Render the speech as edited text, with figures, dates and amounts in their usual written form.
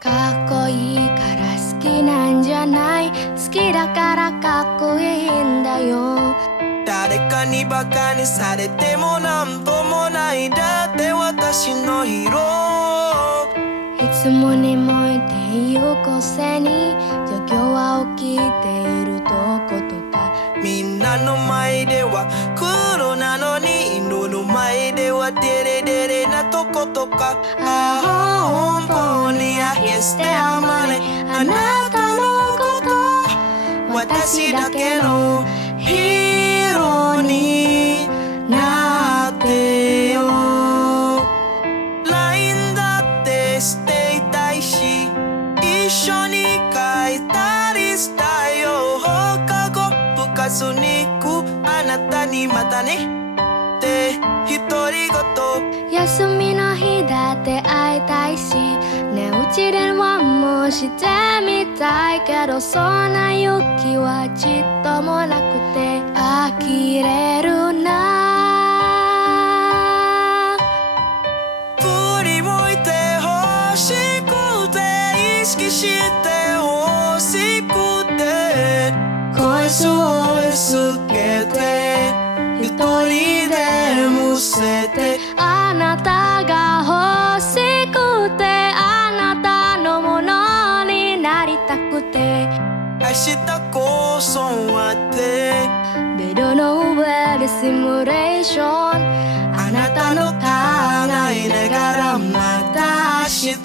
かっこいいから好きなんじゃない、好きだからかっこいいんだよ。誰かにバカにされてもなんともない、だって私のヒーロー。いつも眠いっていう個性に状況は起きているとことか、みんなの前では黒なのに犬の前ではデレデレなとことか。ああ本当に愛してやまないあなたのこと、私だけのヒーローになってよ。 LINE だってしていたいし、一緒に書いたりしたよ。放課後部活に行くあなたにまたねって独り言。休みの日だって会いたいし、寝落ち電話もしてみたいけど、そんな勇気はちっともなくて呆れるな。振り向いて欲しくて、意識して欲しくて、恋をつけて一人でむせて、あなたが欲しくて、あなたのものになりたくて、明日こそはってベッドの上でシミュレーション。あなたの考えながらまた明日